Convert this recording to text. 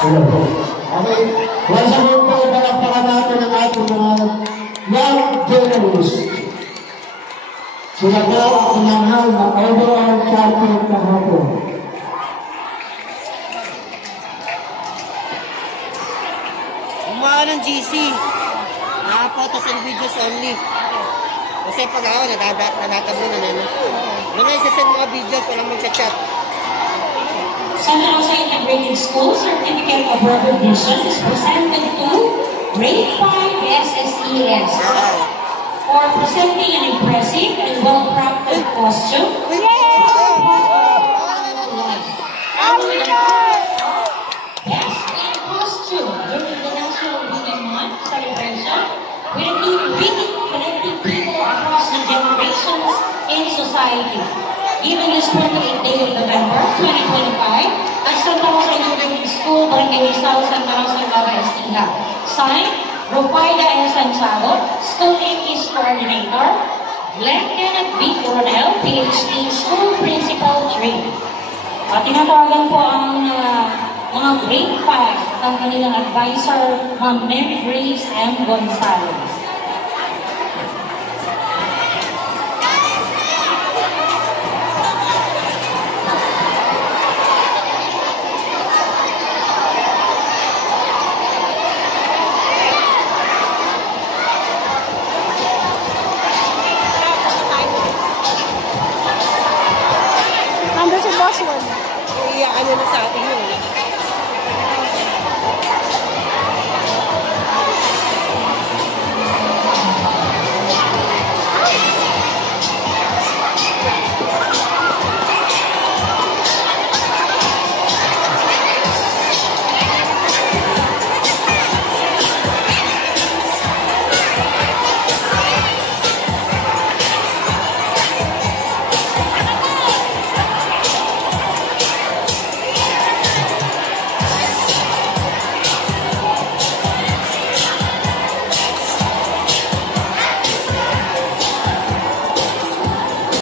Okay. Once again po, palakpakan natin ang ating mga young journalists. Sila po ang kumahal na overall champion kahapon. Gumawa ng GC. Photos and videos only. Kasi pag ako, natatablo na namin. Mga isa-send mga videos, walang magchat-chat. Santa Rosa Integrated School Certificate of Recognition is presented to Grade 5 SSES for presenting an impressive and well-crafted costume. Best in costume during the National Women's Month celebration with a theme bringing connecting people across the generations in society. Given this 28th day of November 2025 at Santa Rosa Integrated School, Barangay Rizal, Santa Rosa, Nueva Ecija. Signed, Rufaida S. Santiago, School English Coordinator, Lieutenant B. Coronel, PhD, School Principal 3. Tinatawagan po ang mga grade 5 at ang kanilang advisor, Ma'am Mary Grace M. Gonzalez.